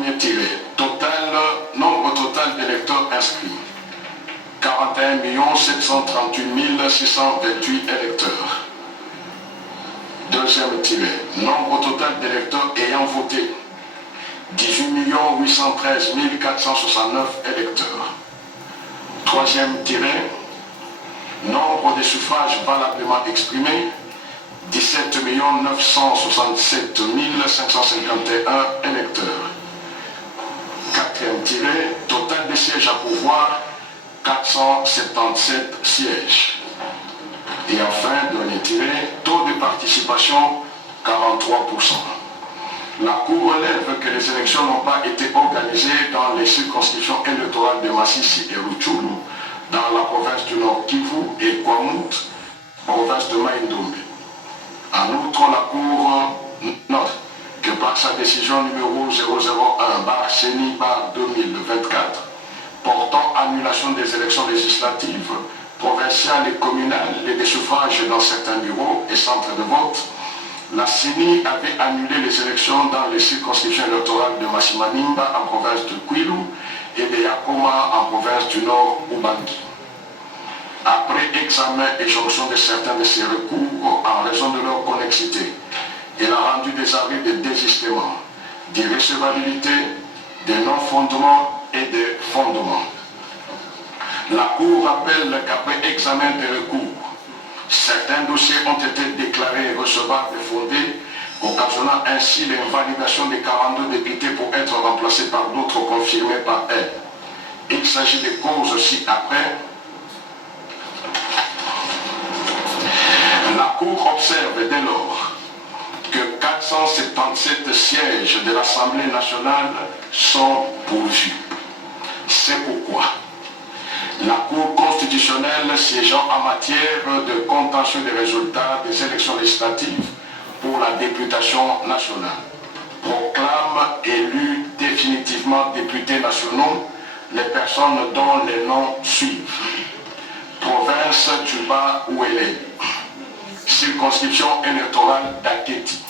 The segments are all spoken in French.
Premier tiré. Nombre total d'électeurs inscrits. 41 738 628 électeurs. Deuxième tiré. Nombre total d'électeurs ayant voté. 18 813 469 électeurs. Troisième tiré. Nombre de suffrages valablement exprimés. 17 967 551 électeurs. Quatrième tiré. Total des sièges à pouvoir. 477 sièges. Et enfin, dernier tiré, taux de participation 43%. La Cour relève que les élections n'ont pas été organisées dans les circonscriptions électorales de Massissi et Rutshuru, dans la province du Nord Kivu et Kwamut, province de Mai-Ndombe. En outre, la Cour note que par sa décision numéro 001/CENI/2024, portant annulation des élections législatives, provinciales et communales et des suffrages dans certains bureaux et centres de vote, la CENI avait annulé les élections dans les circonscriptions électorales de Massimanimba en province de Kwilu et de Yakoma en province du Nord Ubangi. Après examen et jonction de certains de ces recours en raison de leur connexité, elle a rendu des avis de désistement, d'irrecevabilité, de non-fondement et de fondement. La Cour rappelle qu'après examen des recours, certains dossiers ont été déclarés recevables et fondés, occasionnant ainsi l'invalidation des 42 députés pour être remplacés par d'autres confirmés par elles. Il s'agit des causes ci-après. La Cour observe dès lors que 477 sièges de l'Assemblée nationale sont pourvus. C'est pourquoi la Cour constitutionnelle siégeant en matière de contentieux des résultats des élections législatives pour la députation nationale proclame élus définitivement députés nationaux les personnes dont les noms suivent. Province du Bas-Ouélé, circonscription électorale d'Aketi.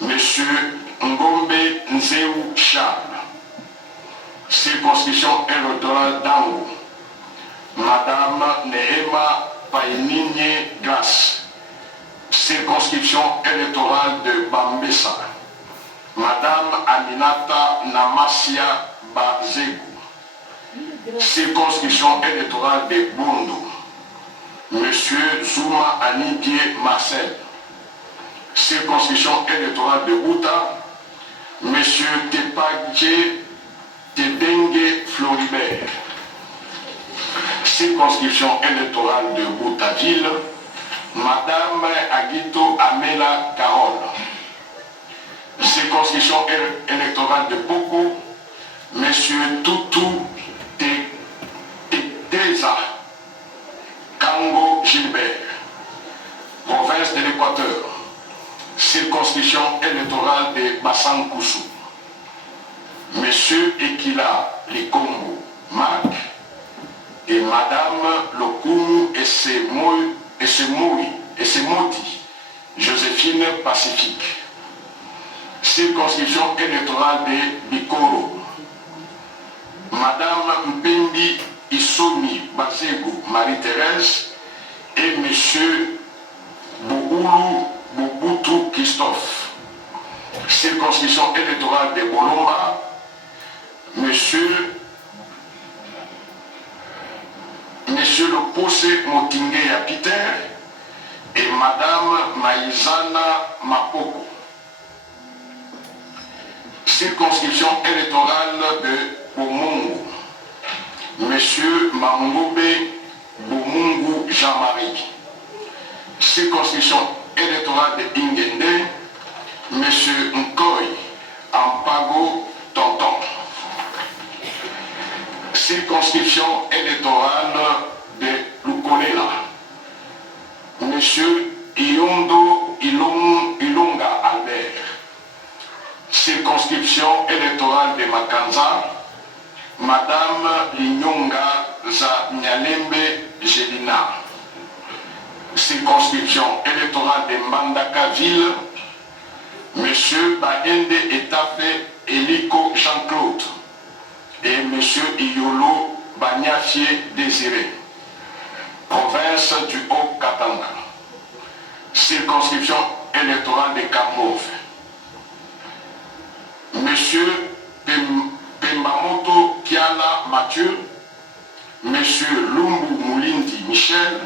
Monsieur Ngombe Nzeu Charles, circonscription électorale d'Ango. Madame Nehema Painigne Grace, circonscription électorale de Bambessa. Madame Aminata Namasia Bazegu, circonscription électorale de Bondo. Monsieur Zuma Anidie Marcel, circonscription électorale de Bouta. Monsieur Tepadje Tedengue Floribert, circonscription électorale de Boutaville. Madame Aguito Amela Carole, circonscription électorale de Boko. Monsieur Toutou Teza Kango Gilbert, province de l'Équateur, circonscription électorale de Bassankoussou. Monsieur Ekila Likongo Marc et Madame Lokumu Essemoti Joséphine Pacifique, circonscription électorale de Bikoro. Madame Mpendi Isomi Bazego Marie-Thérèse et Monsieur Bougoulou Bouboutou Christophe, circonscription électorale de Bolomba. Monsieur le Possé Motingueya Peter et Madame Maïzana Mapoko, circonscription électorale de Bomungu. Monsieur Mangobe Bomungu Jean-Marie, circonscription électorale de Ingende. Monsieur Nkoy Ampago Tonton, circonscription électorale de Lukolela. Monsieur Iondo Ilonga Albert, circonscription électorale de Makanza. Madame Linyonga Zanyalembe Jelina, circonscription électorale de Mbandaka Ville. Monsieur Baende Etafe Eliko Jean-Claude et Monsieur Iolo Banyafie Désiré, province du Haut-Katanga, circonscription électorale de Kamove. Monsieur Pembamoto Kiala Mathieu, Monsieur Lumbu Moulindi Michel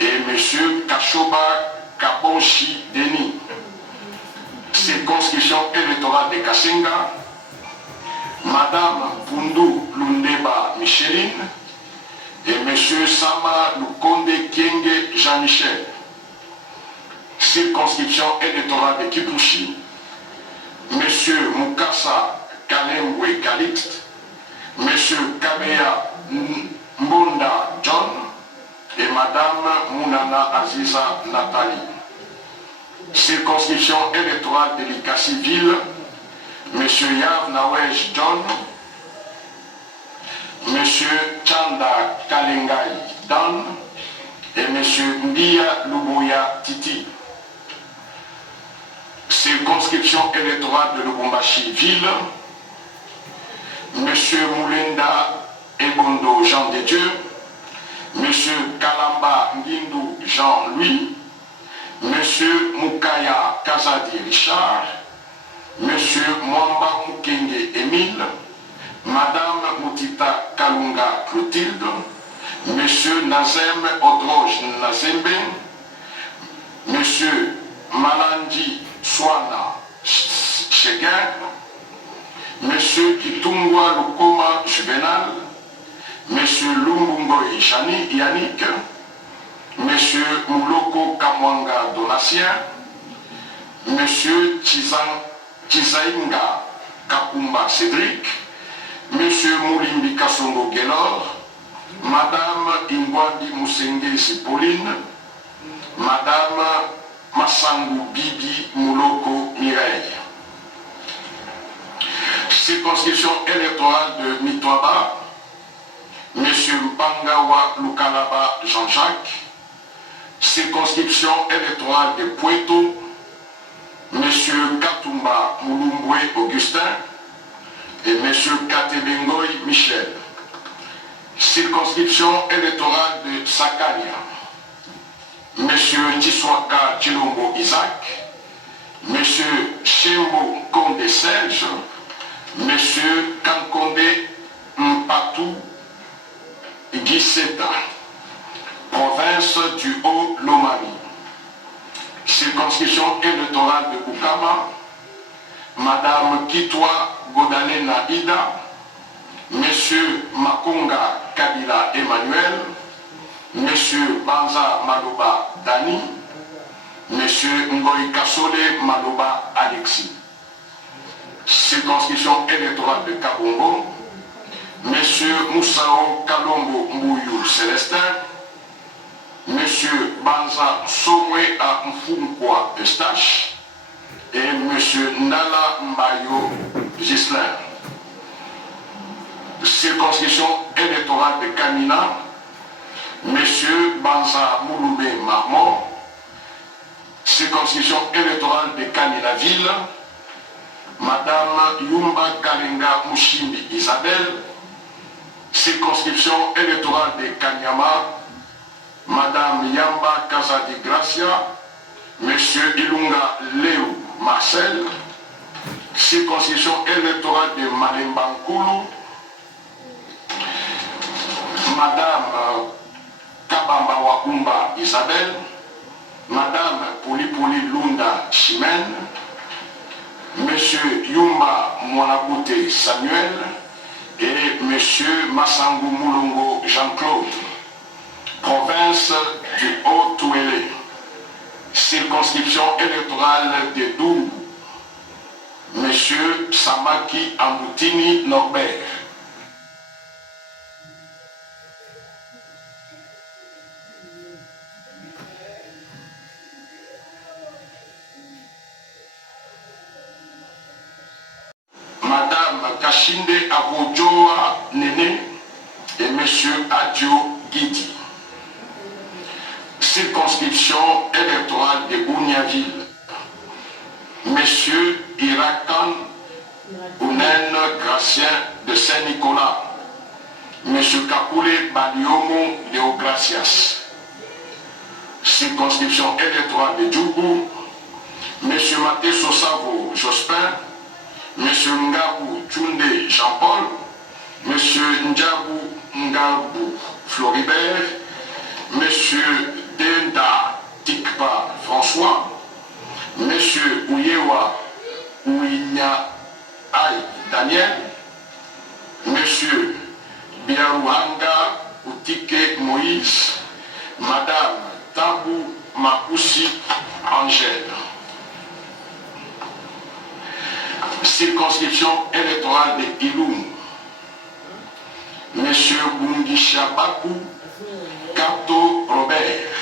et Monsieur Kachoba Kabonchi Denis, circonscription électorale de Kassenga, Madame Pundu Lundeba Micheline et Monsieur Sama Lukonde Kienge Jean-Michel, circonscription électorale de Kipushi, Monsieur Mukasa Kalembwe Calixte, Monsieur Kabea Mbonda John et Madame Mounana Aziza Nathalie. Circonscription électorale de l'Ikassi-Ville, Monsieur Yav Nawej John, Monsieur Chanda Kalengai Dan et Monsieur Ndia Luboya Titi. Circonscription électorale de Lubumbashi-Ville, Monsieur Moulenda Ebondo Jean de Dieu, Monsieur Kalamba Ngindou Jean-Louis, Monsieur Mukaya Kazadi Richard, Monsieur Mwamba Mukenge Émile, Madame Moutita Kalunga Clotilde, Monsieur Nazem Odroge Nazembe, Monsieur Malandi Swana Cheguin, Monsieur Kitungwa Lukoma Juvenal, Monsieur Lumbungoy Yannick, Monsieur Mouloko Kamwanga Donatien, Monsieur Chizainga Kapumba Cédric, Monsieur Moulimbi Kassongo Gelor, Madame Ingwandi Moussenge Pauline, Madame Massangu Bibi Mouloko Mireille. Circonscription électorale de Mitwaba, Monsieur Mpangawa Lukalaba Jean-Jacques. Circonscription électorale de Puerto, Monsieur Katumba Mouloumboué Augustin et Monsieur Katebengoy Michel. Circonscription électorale de Sakania, Monsieur Tiswaka Chilombo Isaac, Monsieur Chembo Konde Serge, Monsieur Kankonde Mpatou Giseta, province du Haut-Lomami. Circonscription électorale de Bukama, Madame Kitwa Godalena Ida, Monsieur Makonga Kabila Emmanuel, Monsieur Banza Maloba Dani, Monsieur Ngoy Kasole Maloba Alexis. Circonscription électorale de Kabongo, Monsieur Moussao Kalombo Mbouyou Célestin, Monsieur Banza Somwe à Mfunkwa Eustache et Monsieur Nala Mbayo Gislain. Circonscription électorale de Kamina, Monsieur Banza Mouloubé Marmont. Circonscription électorale de Kamina-Ville, Madame Yumba Kalinga Mouchimbi Isabelle. Circonscription électorale de Kanyama, Madame Yamba Kazadi Gracia, Monsieur Ilunga Léo Marcel. Circonscription électorale de Malembankoulou, Madame Kabamba Wakumba Isabelle, Madame Pouli Lunda Chimène, Monsieur Yumba Mwanabouté Samuel et Monsieur Massangou Moulongo Jean-Claude, province du Haut-Touélé. Circonscription électorale de Doubou, Monsieur Samaki Amboutini Norbert. Madame Kachinde Abojoa Néné et Monsieur Adjo Guidi. Circonscription électorale de Bouniaville, Monsieur Irakan Ounen Gracien de Saint-Nicolas, Monsieur Kakule Baliomo Léogracias. Circonscription électorale de Djougou, Monsieur Maté Sosavo Jospin, Monsieur Ngabou Tchoundé Jean-Paul, Monsieur Ndjabou Ngabou Floribert, Monsieur Denda Tikba François, Monsieur Ouyewa Ouinya Aïe Daniel, Monsieur Biarouanga Outike Moïse, Madame Tabou Makoussi Angèle. Circonscription électorale de Iloum, Monsieur Bungisha Bakou Kato Robert,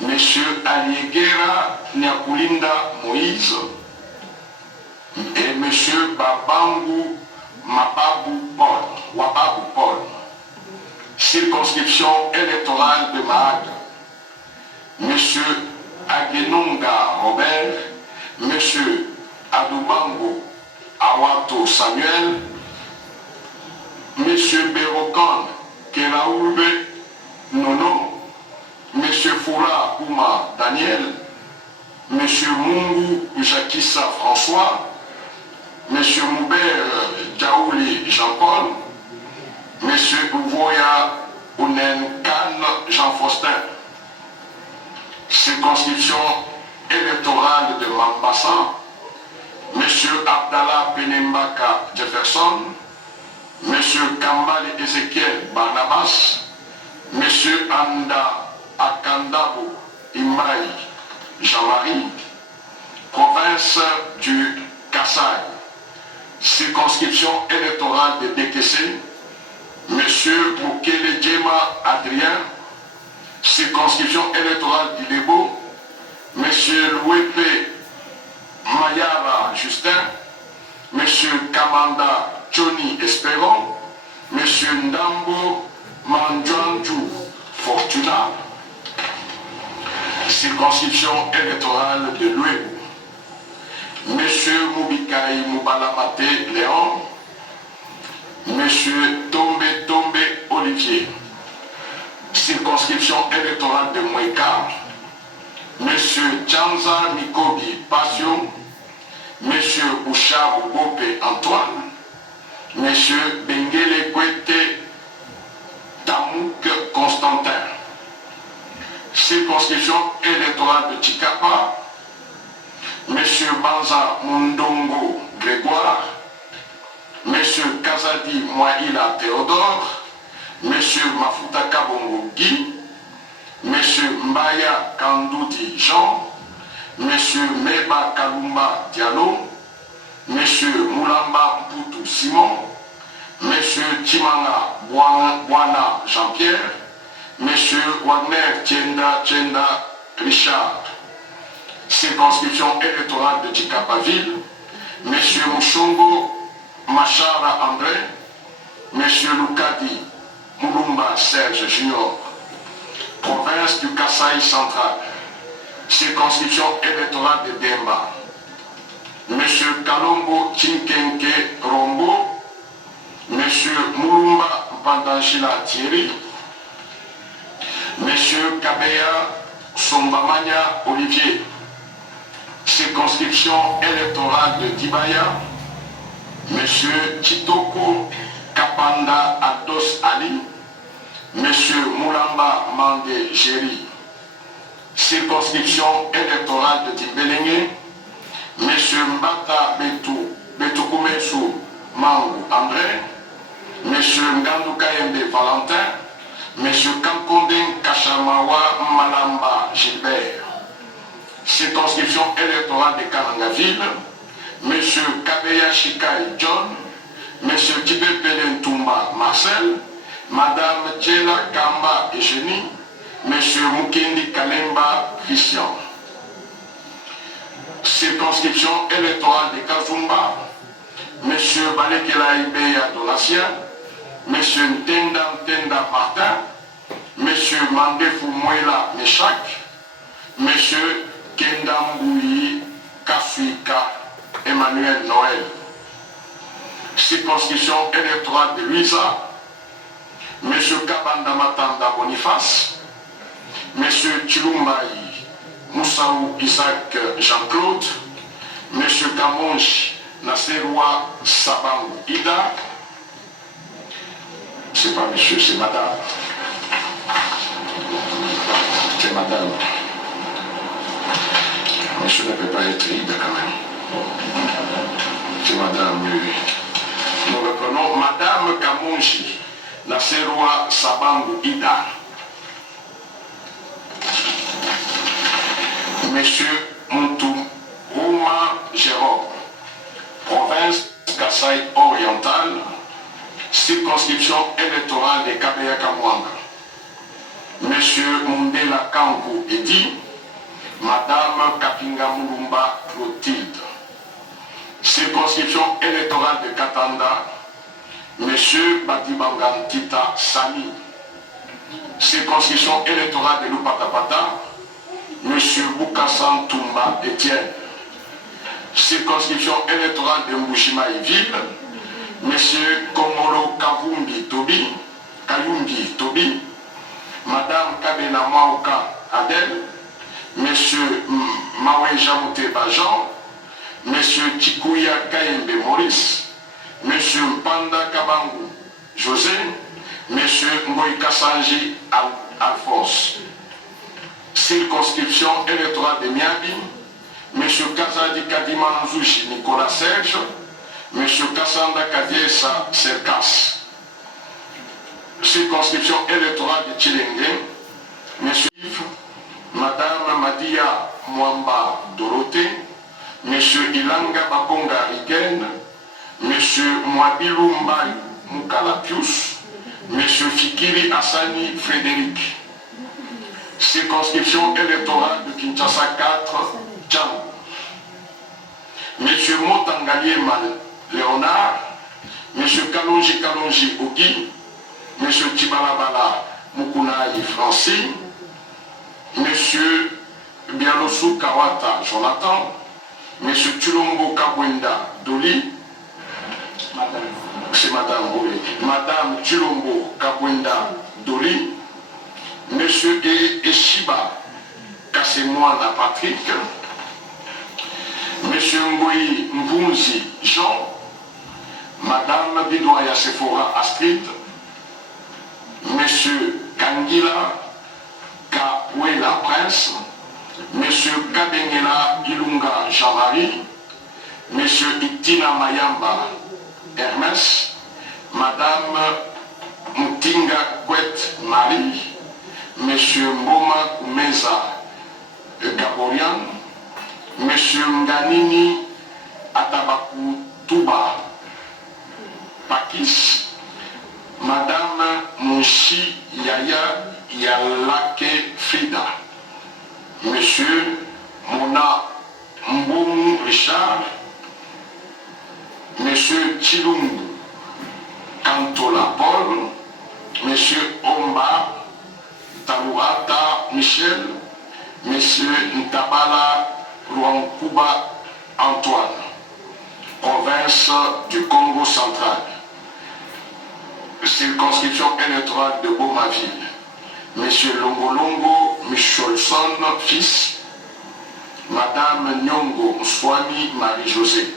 Monsieur Aliegera Nyakulinda Moïse et Monsieur Babangu Mababu Paul. Circonscription électorale de Mahag, Monsieur Agenonga Robert, Monsieur Adubango Awato Samuel, Monsieur Berokan Keraoube Nono, Monsieur Foura Ouma Daniel, Monsieur Mungu Jakissa François, Monsieur Moubert Djaouli Jean-Paul, Monsieur Ouvoya Ounen Khan Jean-Faustin. Circonscription électorale de Mambassa, Monsieur Abdallah Penembaka Jefferson, Monsieur Kambale Ezekiel Barnabas, Monsieur Anda Akandabo Imai Jean-Marie, province du Kassai. Circonscription électorale de Dekessé, Monsieur Boukele Djema Adrien. Circonscription électorale d'Ilebo, Monsieur Louépé Mayara Justin, Monsieur Kamanda Johnny Espéron, Monsieur Ndambo Mandjanju Fortuna. Circonscription électorale de Louébou, Monsieur Moubikai Moubalamate Léon, Monsieur Tombe Olivier. Circonscription électorale de Moueka, Monsieur Tchanza Mikobi Passion, Monsieur Bouchard Bope Antoine, Monsieur Bengele Kwete Tamouk Constantin. Circonscription électorale de Chikapa, Monsieur Banza Mundongo Grégoire, Monsieur Kazadi Mouaïla Théodore, Monsieur Mafuta Kabongo Guy, Monsieur Mbaya Kandoudi Jean, Monsieur Meba Kalumba Diallo, Monsieur Moulamba Mputu Simon, Monsieur Timanga Bwana Jean-Pierre, Monsieur Wagner Tchenda Richard. Circonscription électorale de Tchikapaville, Monsieur Mouchongo Machara André, Monsieur Lukadi Moulumba Serge Junior, province du Kasaï central. Circonscription électorale de Demba, Monsieur Kalombo Chinkenke Rombo, Monsieur Moulumba Bandangila Thierry, Monsieur Kabeya Sombamania Olivier. Circonscription électorale de Dibaya, Monsieur Chitoko Kapanda Ados Ali, Monsieur Moulamba Mandé Géry. Circonscription électorale de Timbelenge, Monsieur Mbata Betoukoumetsou Mangou André, Monsieur Ngandou Kayembe Valentin, Monsieur Kankonden Kachamawa Malamba Gilbert. Circonscription électorale de Kanangaville, Monsieur Kabeya Shikai John, Monsieur Tibé Pelentumba Marcel, Madame Djela Kamba Eugénie, Monsieur Mukendi Kalemba Christian. Circonscription électorale de Kazumba, Monsieur Balekela Ibeya Donatien, Monsieur Ntenda Martin, Monsieur Mandefou Mouela Meshak, Monsieur Kendamboui Kasuika Emmanuel Noël. Circonscription électorale de Luisa, M. Kabanda Matanda Boniface, M. Chilumbaï Moussaou Isaac Jean-Claude, M. Kamonji Nasserwa Sabang Ida, c'est pas monsieur, c'est madame. C'est madame. Monsieur ne peut pas être Ida quand même. C'est madame, oui. Nous reprenons Madame Kamonji Nasserwa Sabang Ida. Monsieur Moutouma Jérôme, province Kasaï orientale, circonscription électorale de Kabeya Kamwanga. Monsieur Mundela Kankou Edi, Madame Kapinga Mulumba Clotilde. Circonscription électorale de Katanda, Monsieur Badibangantita Sani. Circonscription électorale de Lupatapata, Monsieur Boukassan Toumba Etienne. Circonscription électorale de Mbushima-Ville, Monsieur Komolo Kayumbi Tobi, Madame Kabena Maoka Adel, Monsieur Maweja Mouteba Jean, Monsieur Chikouya Kayembe Maurice, Monsieur Mpanda Kabangu José, Monsieur Ngoï Kassanji Alphonse. Circonscription électorale de Miabi, Monsieur Kazadi Kadima Nzouchi Nicolas Serge, Monsieur Kassanda Kadiesa Serkas. Circonscription électorale de Chilenge, Monsieur Yves, Madame Madia Mwamba Dorothée, Monsieur Ilanga Bakonga Rigen, Monsieur Mwabilou Mbaye Mukalapius, Monsieur Fikiri Hassani Frédéric. Circonscription électorale de Kinshasa 4, Django. Monsieur Motangalier Léonard, Monsieur Kalonji Ogi, Monsieur Tibalabala Mukunaï Francis, Monsieur Bialosu Kawata Jonathan, Monsieur Tulombo Kabwenda Doli, c'est Madame Boulé, Madame Tulombo Kabwenda Doli, Monsieur Eshiba Kassemouana Patrick, Monsieur Ngoyi Mbunzi Jean, Madame Bidoya Sephora Astrid, Monsieur Kangila Kawela Prince, Monsieur Kabengela Ilunga Jean-Marie, Monsieur Itina Mayamba Hermès, Madame Mtinga Kwet Marie, Monsieur Mboma Koumeza Gaborian, Monsieur Nganini Atabaku Touba Pakis, Madame Mouchi Yaya Yalake Frida, Monsieur Mona Mboumou Richard, Monsieur Chilungu Kantola Paul, Monsieur Omba Talouata Michel, Monsieur Ntabala Luankuba Antoine, province du Congo central. Circonscription électorale de Bomaville, Monsieur Longolongo Micholson, fils, Madame Nyongo Swami Marie-Josée.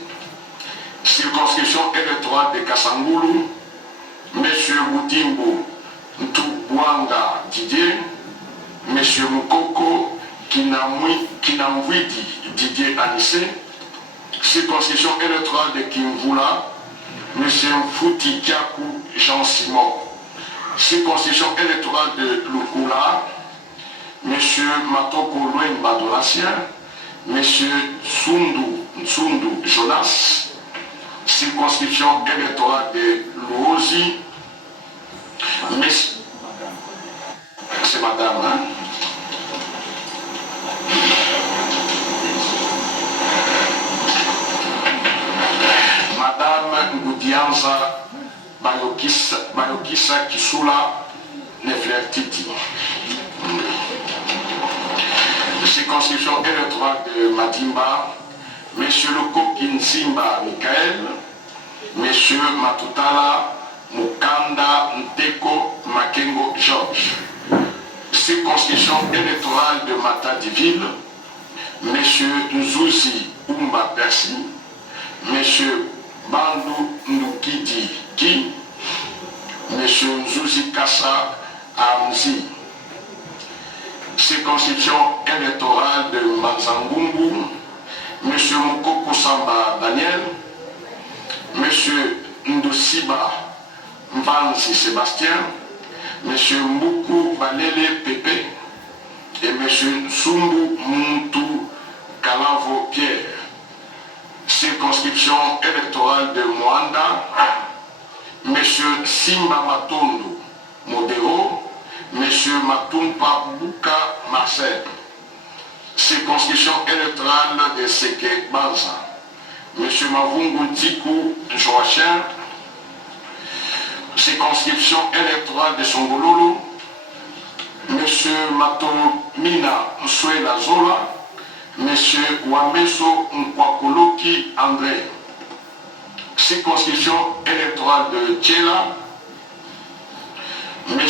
Circonscription électorale de Kassangoulou, Monsieur Boudimbo Ntubwanga Didier, Monsieur Mukoko Kinamwidi Didier Anissé. Circonscription électorale de Kimvula, Monsieur Mfouti Kiakou Jean-Simon. Circonscription électorale de Lukula, Monsieur Matoko Loemba Donatien, Monsieur Nsundu Jonas. Circonscription électorale de Luozi, c'est madame, hein? Madame Ngoudianza Bayokisa Kisula Neflertiti. Circonscription électorale de Madimba, M. Loko Kinsimba Michael, M. Matutala Mukanda Nteko Makengo Georges. Circonscription électorale de Matadi-Ville, M. Nzouzi Umba Persi, M. Bandou Ndukidi Ki, M. Nzouzi Kassa Amzi. Circonscription électorale de Manzangungu, M. Mukoko Samba Daniel, M. Ndosiba Mvanzi Sébastien, M. Mboukou Balele Pepe et M. Sumbu Muntu Kalavo Pierre. Circonscription électorale de Moanda, M. Simba Matondo Modero, M. Matumpa Bouka Marcel. Circonscription électorale de Seke Banza, M. Mavungu Tiku Joachim. Circonscription électorale de Songololo, M. Matomina Nswela Zola, M. Wameso Nkwakoloki André. Circonscription électorale de Tchela, M.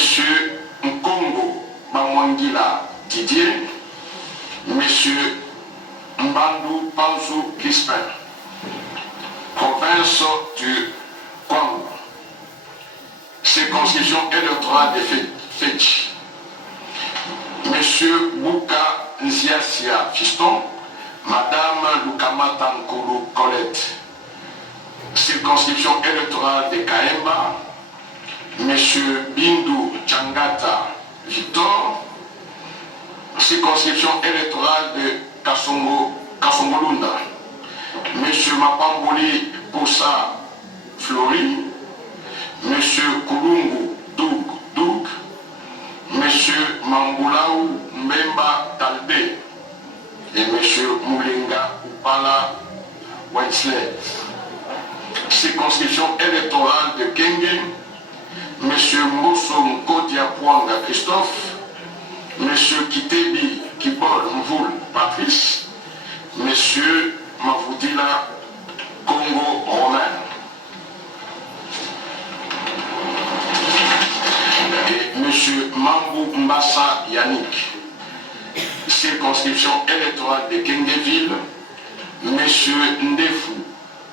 Nkongo Bamwangila Didier, M. Mbandou Panzou Crispin. Province du Congo. Circonscription électorale de Fetch. M. Bouka Nziasia Fiston, Madame Lukamata Nkulu Colette. Circonscription électorale de Kaemba, M. Bindu Changata Victor. Circonscription électorale de Kasongolunda, M. Mapamboli Poussa Flori, M. Kulungu Doug, M. Mambulaou Mbemba Talbe et M. Moulinga Upala Wetzler. Circonscription électorale de Kenge, M. Mbosso Nkodia Pwanga Christophe, M. Kitebi Kibol Mvoul Patrice, M. Mavoudila Congo Romain. Et M. Mambou Mbassa Yannick. Circonscription électorale de Kengeville, M. Ndefou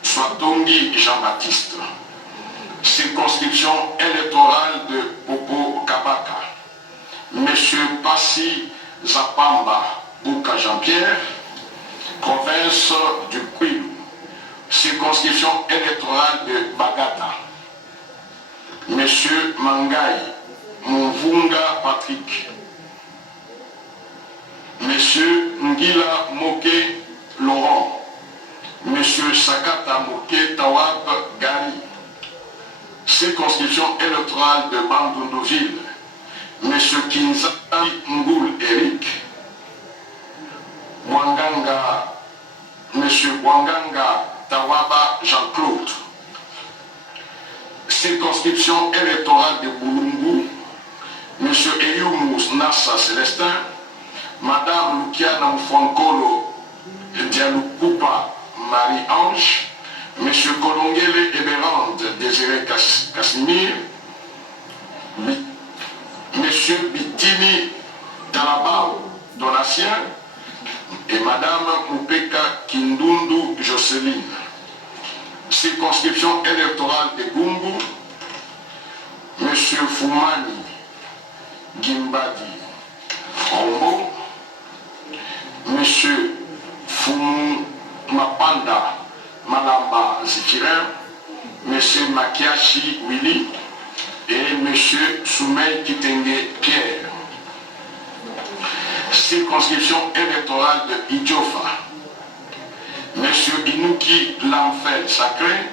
Swatongi Jean-Baptiste. Circonscription électorale de Popo Kabaka, M. Passi Zapamba Bouka Jean-Pierre. Province du Kwilu. Circonscription électorale de Bagata, M. Mangaï Mvunga Patrick, M. Ngila Moke Laurent, M. Sakata Moke Tawab Gari. Circonscription électorale de Bandundoville, M. Kinza Ngoul Eric, M. Wanganga Tawaba Jean-Claude. Circonscription électorale de Boulungu, M. Eyumous Nassa Célestin, Madame Lukiana Mfwankolo Dialoukupa Marie-Ange, M. Kolongele Eberande Désiré Casimir, M. Bitini Talabao Donatien et Madame Moupeka Kindundu Jocelyne. Circonscription électorale de Gumbu, M. Foumani Gimbadi Rombo, M. Foumou Mapanda Malamba Zikirin, M. Makiashi Willy et M. Soumei Kitenge Pierre. Circonscription électorale de Idjofa, M. Inuki Lamfel Sacré,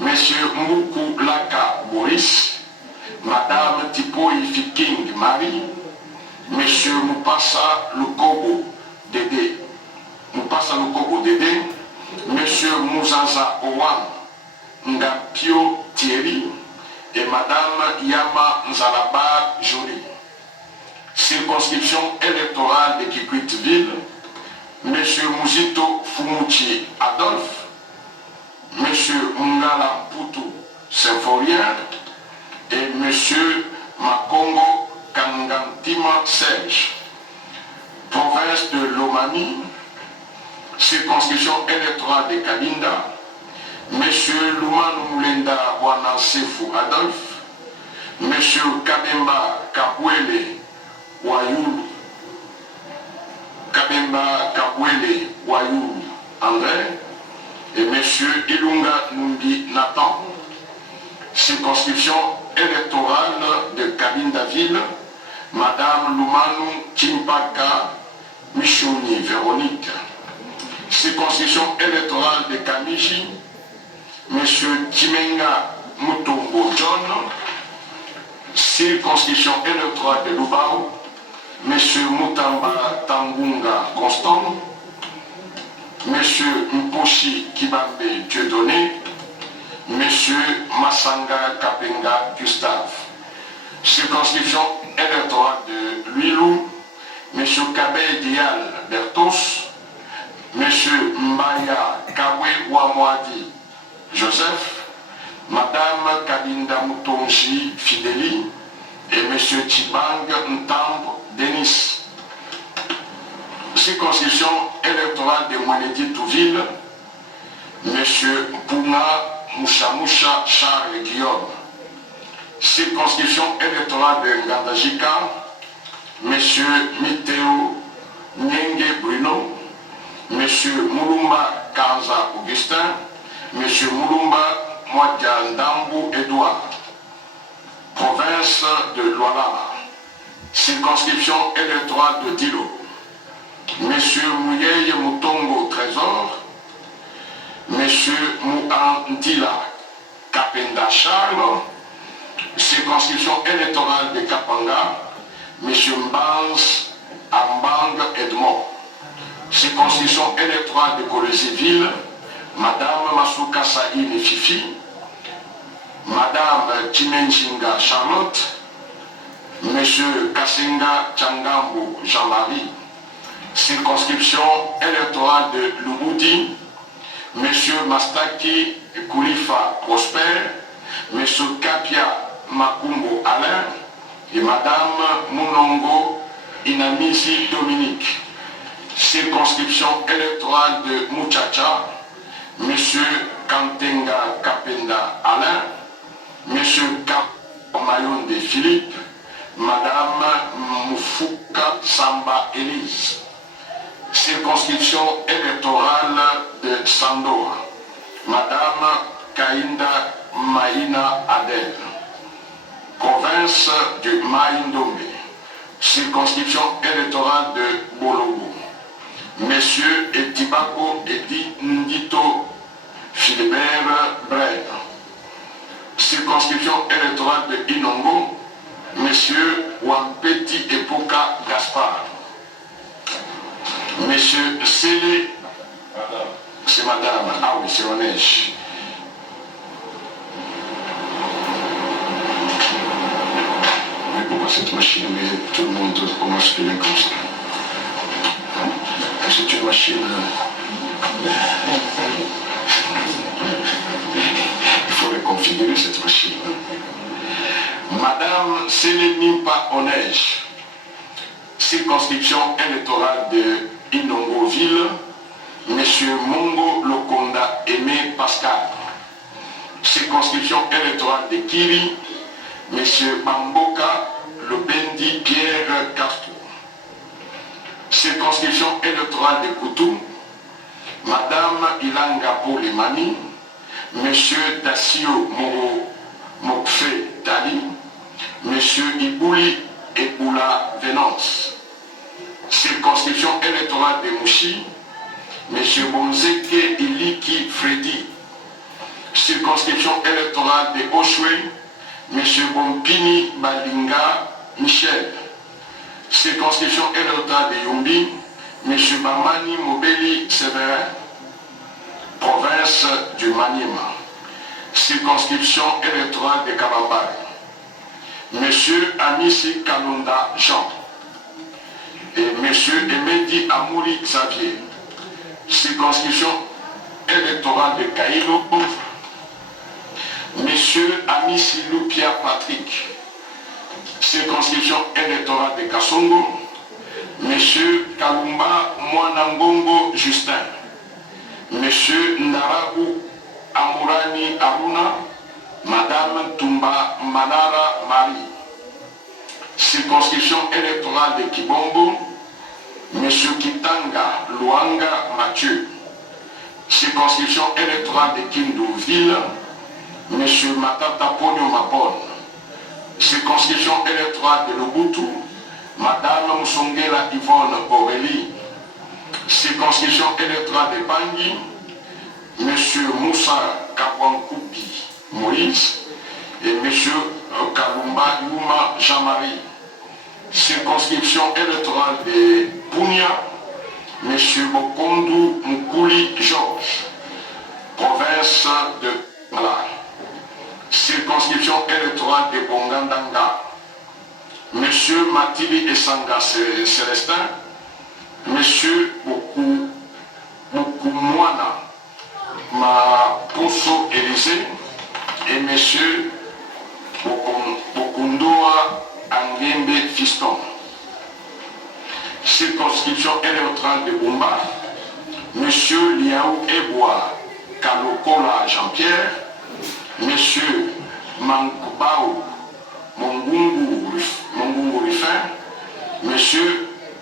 M. Moukou Laka Boris, Madame Tipoi Fiking Marie, M. Mupassa Lukobo Dédé, M. Mouzaza Owan Ngapio Thierry et Madame Yama Nzalaba Jolie. Circonscription électorale de Kikwit-Ville, M. Muzito Fumuchi Adolphe, M. Ngala Mputu Symphorien et M. Makongo Kangantima Serge, province de Lomami, circonscription électorale de Kabinda, M. Lumanu Moulenda Wanasefu Adolphe, M. Kabemba Kabwele Wayulu, André, et M. Ilunga Numbi Nathan, circonscription électorale de Kabinda-Ville, Madame Lumanu Chimpaka Michouni Véronique, circonscription électorale de Kamiji, M. Timenga Mutombo John, circonscription électorale de Lubao, M. Mutamba Tangunga Constant, M. Mposhi Kibambe Dieudonné, M. Massanga Kapenga Gustave, circonscription électorale de Luilou, M. Kabe Dial Bertos, M. Mbaya Kawe Wamwadi Joseph, Madame Kabinda Moutonji Fideli et M. Tibang Ntambo Denis. Circonscription électorale de Mouanedi Touville, M. Pouna Mouchamusha Charles Guillaume. Circonscription électorale de Ngandajika, M. Miteo Nyenge Bruno, M. Moulumba Kanza Augustin, M. Moulumba Mwadjandambu Edouard, province de Lualaba, circonscription électorale de Dilo, M. Mouyeye Moutongo Trésor, M. Mouandila Kapenda Charles, circonscription électorale de Kapanga, M. Mbans Ambang Edmond, circonscription électorale de Koleziville, Madame Masuka Saïne Fifi, Madame Chimenchinga Charlotte, M. Kassenga Changambo Jean-Marie, circonscription électorale de Lubudi, M. Mastaki Koulifa Prosper, M. Kapia Makumbo Alain et Madame Mounongo Inamisi Dominique, circonscription électorale de Mouchacha, M. Kantenga Kapenda Alain, M. Kamayonde Philippe, Madame Moufuka Samba Élise, circonscription électorale de Sandoa, Madame Kainda Maïna Adel, province de Maïndombe, circonscription électorale de Bologo, Monsieur Etibako Edi Ndito Philibert Brel, circonscription électorale de Inongo, Monsieur Wampeti Epoka Gaspard, Monsieur Sélé, c'est Madame, ah oui, c'est Onèche. Mais pourquoi cette machine, mais tout le monde commence à bien comme ça? C'est une machine. Il faut reconfigurer cette machine. Madame Sélénimpa Onèche, circonscription électorale de Inongoville, Monsieur Mongo Lokonda Aimé Pascal, circonscription électorale de Kiri, Monsieur Bamboka Lobendi Pierre Castro, circonscription électorale de Koutou, Madame Ilanga Polimani, Monsieur Dassio Moro Mokfe Dali, Monsieur Ibouli Eboula Venance, circonscription électorale de Mouchi, Monsieur Bonzeke Iliki Freddy, circonscription électorale de Oshwe, Monsieur Bompini Balinga Michel, circonscription électorale de Yumbi, M. Bamani Mobeli Séverin, province du Maniema, circonscription électorale de Kabambari, M. Amissi Kalonda Jean et M. Emedi Amouri Xavier, circonscription électorale de Kailo, M. Amisilou Pierre Patrick, circonscription électorale de Kassongo, M. Kalumba Mwanangongo Justin, M. Naraou Amourani Aruna, Madame Tumba Manara Marie, circonscription électorale de Kibombo, M. Kitanga Luanga Mathieu, circonscription électorale de Kindouville, M. Matata Ponyo Mapon, circonscription électorale de Lobutu, Madame Moussongela Yvonne Aurélie, circonscription électorale de Bangui, M. Moussa Kapwankoupi Moïse et M. Kalumba Yuma Jean-Marie, circonscription électorale de Bounia, M. Bokondu Moukouli Georges, province de Mala, circonscription électorale de Bongandanga, M. Matili Essanga Célestin, M. Bokumwana Maposo Élysée et M. Bokundoa Angembe Fiston. Circonscription électorale de Bumba, M. Liaou Eboa Kalokola Jean-Pierre, M. Mankubao Mongungu Rufin, M.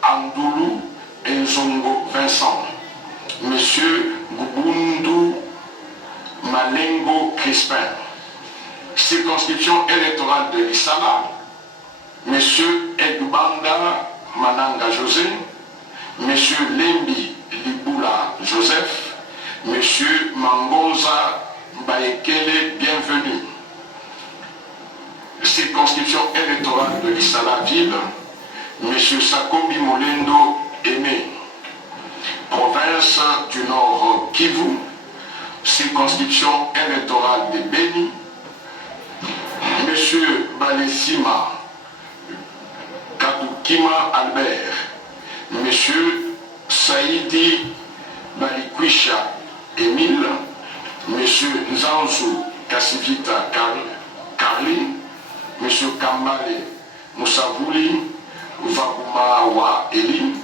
Andoulou Enzongo Vincent, M. Gubundu Malengo Crispin. Circonscription électorale de Lissala, M. Egbanda Mananga José, M. Lembi Liboula Joseph, M. Mangonza Baekele Bienvenue. Circonscription électorale de Lissala Ville, M. Sakombi Molendo Aimé. Province du Nord Kivu, circonscription électorale de Beni, M. Balesima Kabukima Albert, M. Saïdi Balikwisha Émile, M. Nzanzu Kassivita Carli, M. Kambale Moussavouli Vagumawa Eli,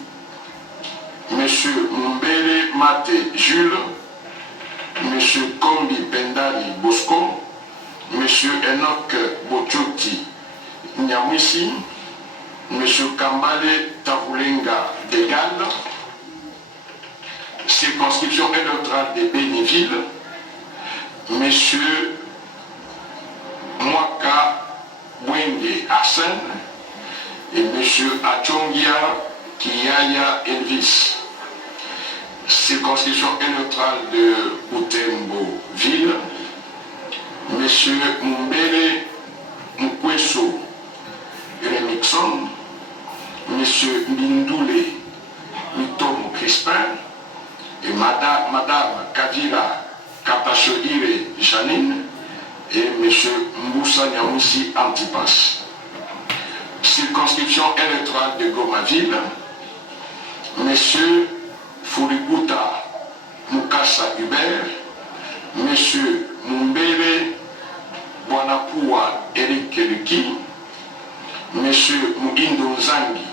M. Mumbele Mate Jules, M. Kombi Pendali Bosco, M. Enoch Bochoti Nyamwisi, M. Kambale Tavulenga Degal, circonscription électorale de Béniville, M. Mwaka Bwenge Arsène et M. Achongia Kiyaya Elvis. Circonscription électorale de Butembo Ville, M. Mumbele Mukweso Remixon, M. Mindoule Mitomo Crispin et Madame Kavira Kapachoire Janine et M. Mboussa Nyamousi Antipas. Circonscription électorale de Goma-Ville, M. Furiguta Mukasa Hubert, M. Mumbele Bwanapua Eric Luki, M. Muindo Nzangi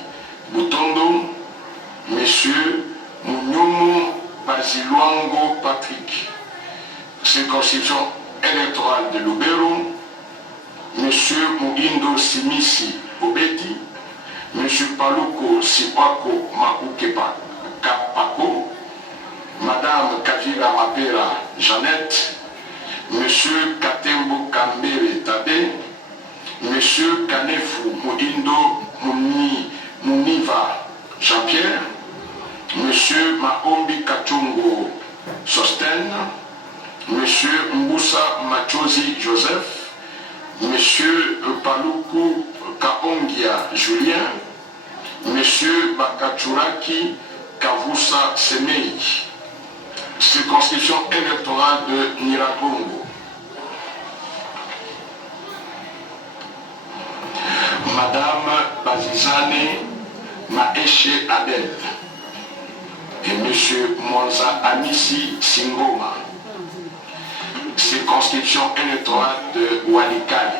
Butondo, M. Munyomo Baziluango Patrick. Circonscription électorale de Lubero, M. Muindo Simisi Obeti, M. Paluko Sipako Makukepa Kapako, Madame Kavira Mapera Jeannette, M. Katembo Kambere Tade, M. Kanefu Muindo Muniva Jean-Pierre, M. Maombi Kachongo Sosten, M. Mboussa Machozi Joseph, M. Paluku Kaongia Julien, M. Bakachuraki Kavusa Semei. Circonscription électorale de Niragongo. Madame Bazizane Maeshe Adel et M. M. Monza Amisi Singoma. Circonscription électorale de Walikale.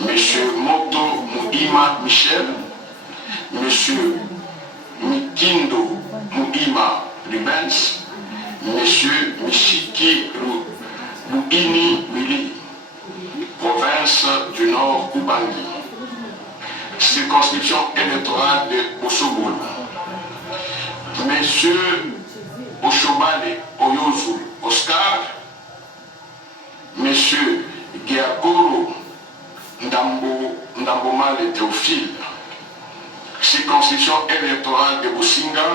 M. Moto Muima Michel. M. Mikindo Muima Rubens. M. Mishiki Luini Mili, province du Nord Ubangi. Circonscription électorale de Osobolo. M. Oshobale Oyozu Oscar. M. Giakoro Ndambomale Théophile. Circonscription électorale de Bosinga.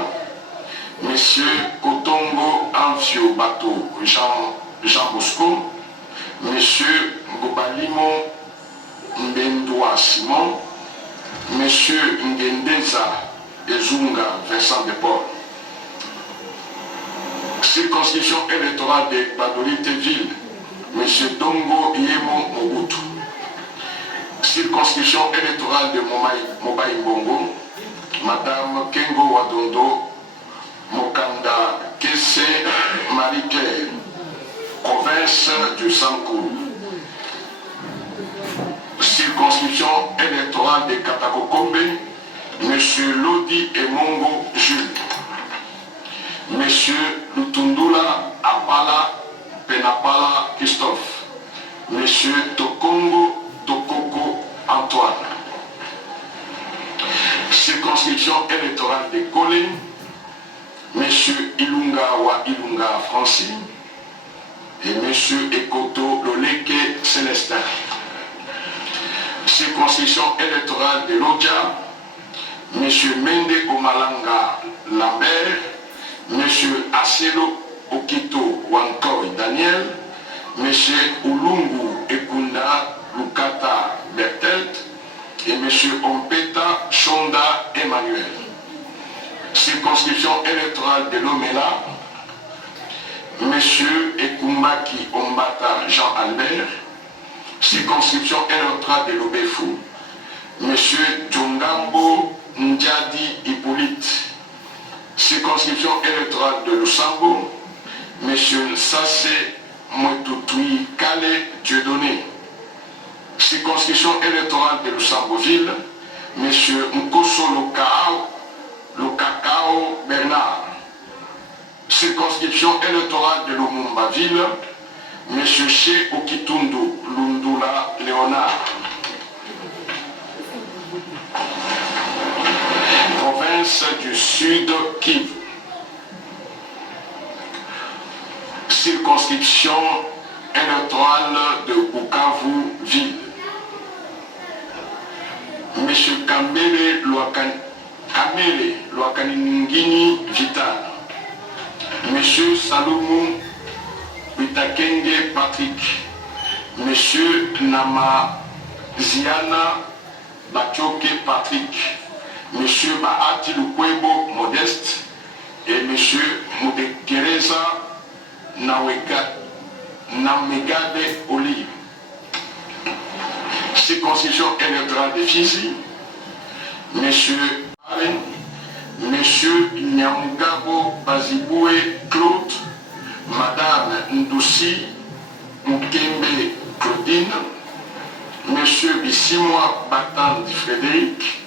M. Kotongo Amfio Bato Jean Bosco. M. Gobalimo Mbendoua Simon. M. Ngendeza Ezunga Vincent de Paul. Circonscription électorale de Badolite-Ville, M. Dongo Yemo Mobutu. Circonscription électorale de Mobaï Bongo, Madame Kengo Wadondo Mokanda Kesse Marie-Claire, province du Sankou. Circonscription électorale de Katakokombe, M. Lodi Emongo Jules. M. Lutundula Apala Penapala Christophe. M. Tokongo Tokoko Antoine. Circonscription électorale de Kolé, M. Ilunga Wa Ilunga Francis et M. Ekoto Loleke Célestin. Circonscription électorale de Lodja, M. Mende Omalanga Lambert, M. Aselo Okito Wankoy Daniel, M. Ulungu Ekunda Lukata Bertelt et M. Ompeta Chonda Emmanuel. Circonscription électorale de Lomela, M. Ekumbaki Ombata Jean-Albert. Circonscription électorale de Lobefou, M. Djongambo Ndiadi Hippolyte. Circonscription électorale de Lusambo, M. Sassé Mouetoutui Kale Dieudonné. Circonscription électorale de Lusambo-Ville, M. Nkoso Lokakao Bernard. Circonscription électorale de Lumumba-Ville, M. Che Okitundu Lundula Léonard. Province du Sud Kivu. Circonscription électorale de Bukavu-Ville. M. Kamele Loakaningini Vital. M. Salomon Bitakenge Patrick. M. Namaziana Bachoke Patrick. M. Bahati Lukwebo Modeste et M. Mudekereza Namegade Olive. Circonscription électorale de Fizi, M. Allen, M. Nyamugabo Baziboué Claude, Madame Ndoussi Mukembe Claudine, M. Bissimwa Batandi Frédéric,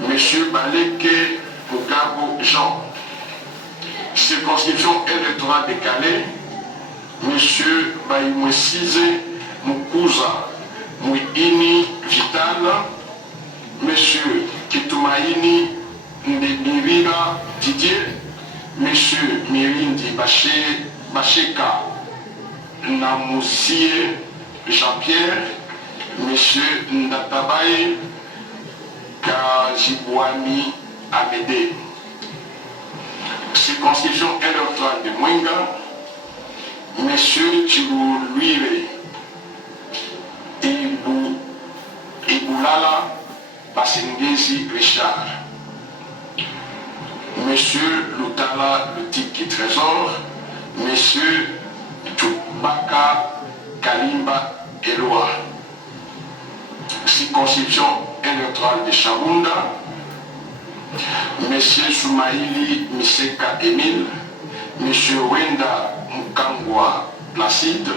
M. Baleke Mugabo Jean. Circonscription électorale de Calais, M. Baïmouessize Mukuza Mouini Vital, M. Kitumaini Ndemirira Didier, M. Mirindi Bacheka Namoussier Jean-Pierre, M. Ndatabaye Kajibouami Amédée. Circonscription électorale de Mwenga, M. Chiroulouire Iboulala Basengezi Richard. M. Lutala Lutiki Trésor, M. Tchoubaka Kalimba Eloa. Circonscription électorale de Chabunda, M. Soumaïli Miseka Emile, M. Wenda Mkangwa Placide,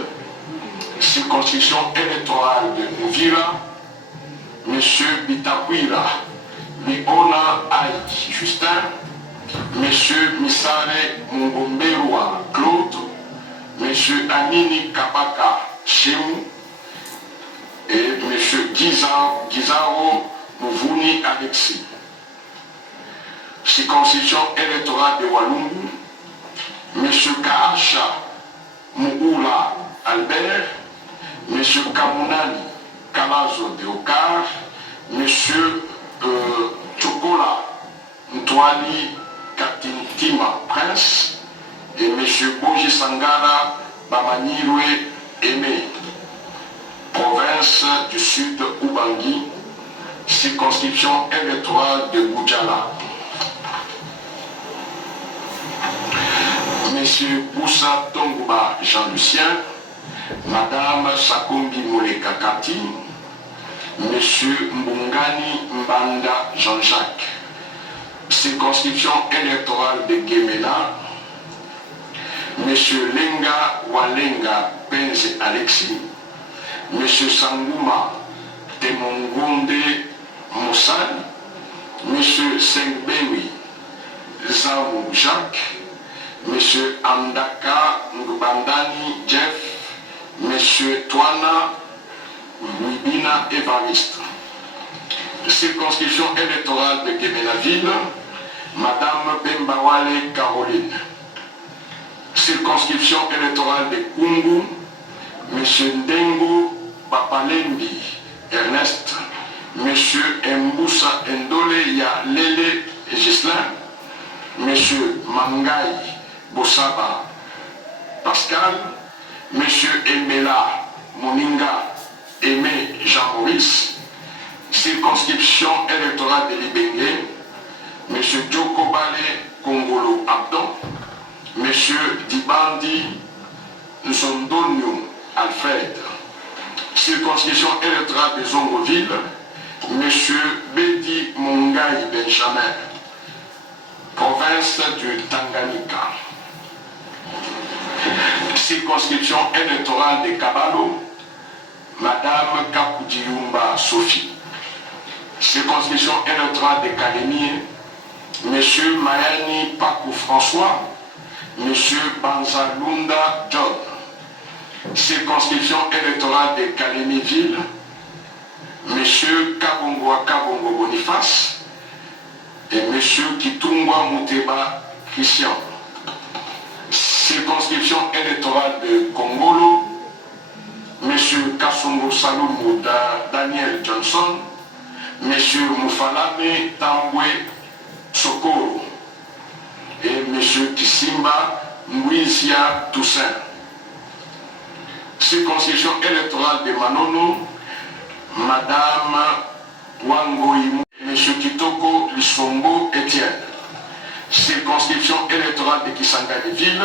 circonscription électorale de Mouvira, M. Bitakwira Liona Aïe Justin, M. Misare Mungomberwa Claude, M. Anini Kabaka Chemou et M. Gizao Mouvuni Alexis. Circonscription électorale de Walungu, M. Kaasha Mououla Albert, M. Kamunani Kalazo Deokar, M. Chokola Ntwali Katintima Prince et M. Boji Sangara Bamanirwe Aimé, province du Sud Ubangi, circonscription électorale de Goudjala. M. Boussa Tongba Jean-Lucien, Madame Sakombi Moleka Kati, M. Mbungani Mbanda Jean-Jacques, circonscription électorale de Guémena, M. Lenga Walenga Penze Alexis, M. Sangouma Temongonde Moussal, M. Sengbewi Zamou Jacques, M. Andaka Ngubandani Jeff, M. Toana Wibina Evariste. Circonscription électorale de Guéménaville, Madame Bembawale Caroline. Circonscription électorale de Kungu, M. Ndengo Papalembi Ernest, M. Mboussa Ndole Yalele Gislain, M. Mangai Bossaba Pascal, M. Emela Moninga Aimé Jean-Maurice. Circonscription électorale de Libengé, M. Djokobale Kongolo Abdon, M. Dibandi Nzondonio Alfred. Circonscription électorale de Zongoville, M. Bedi Mongai Benjamin, province du Tanganyika. Circonscription électorale de Kabalo, Madame Kakoudioumba Sophie. Circonscription électorale de Kalemi, M. Mayani Pakou François, M. Banzalunda John. Circonscription électorale de Kalemi-Ville, M. Kabongo Kabongo Boniface et M. Kitungwa Mouteba Christian. Circonscription électorale de Kongolo, M. Kassongo Saloumou Daniel Johnson, M. Moufalame Tambwe Sokoro et M. Kisimba Mouizia Toussaint. Circonscription électorale de Manono, Madame Wangoïmou et M. Kitoko Lissombo Etienne. Circonscription électorale de Kisangani-Ville,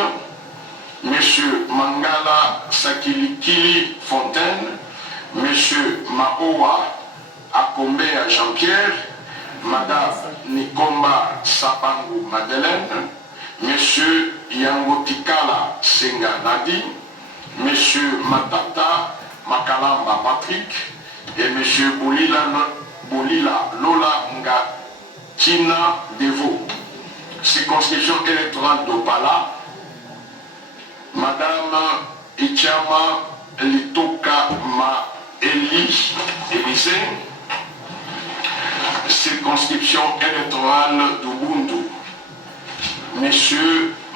M. Mangala Sakilikili Fontaine, M. Maoa Akombea Jean-Pierre, Madame Nikomba Sabangu Madeleine, M. Yangotikala Senga Nadi, M. Matata Makalamba Patrick et M. Bolila Lola Nga Tina Devo. Circonscription électorale d'Opala, Madame Ichama Litoka Ma Élysée. Circonscription électorale d'Ubuntu, M.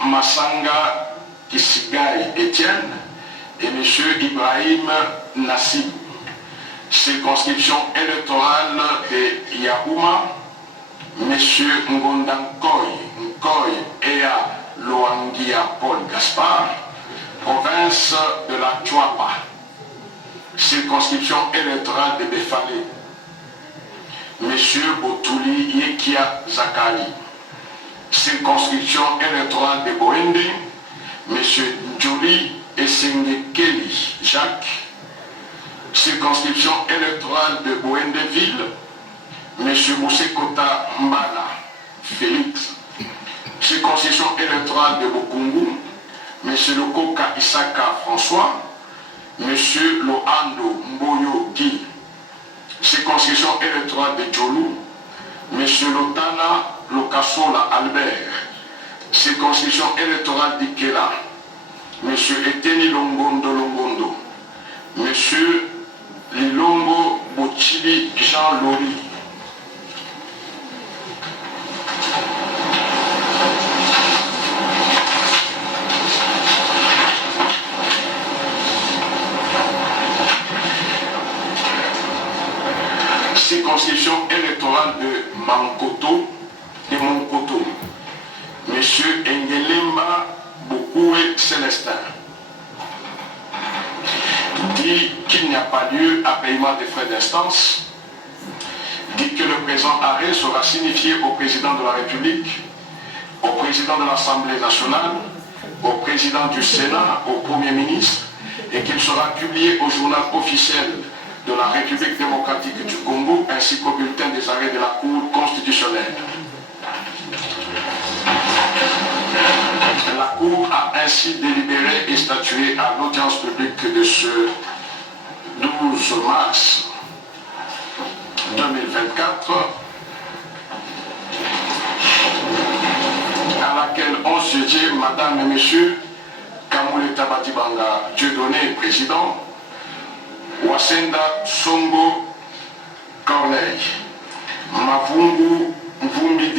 Massanga Kisigai Etienne et M. Ibrahim Nassib. Circonscription électorale de Yaouma, M. Ngondankoy Ea Loangia Paul Gaspard, province de la Chuapa. Circonscription électorale de Befalé, M. Botouli Yekia Zakari. Circonscription électorale de Boende, M. Njoli Essengekeli Jacques. Circonscription électorale de Boendeville, M. Moussekota Mbala Félix. Circonscription électorale de Bokungu, M. Lokoka Isaka François, M. Loando Mboyo Guy. Circonscription électorale de Djolou, M. Lotana Lokasola Albert. Circonscription électorale d'Ikela, M. Eteni Longondo Longondo, M. Lilongo Bochili Jean Lori. Circonscription électorale de Monkoto, M. Engelemba Bokoué Célestin. Dit qu'il n'y a pas lieu à paiement des frais d'instance. Dit que le présent arrêt sera signifié au président de la République, au président de l'Assemblée nationale, au président du Sénat, au Premier ministre, et qu'il sera publié au journal officiel de la République démocratique du Congo ainsi qu'au bulletin des arrêts de la Cour constitutionnelle. La Cour a ainsi délibéré et statué à l'audience publique de ce 12 mars 2024, à laquelle on se dit, Madame et Monsieur, Kamuleta Batibanga Dieudonné, président, Wasenda Songo Corneille, Mavungu Mvumbi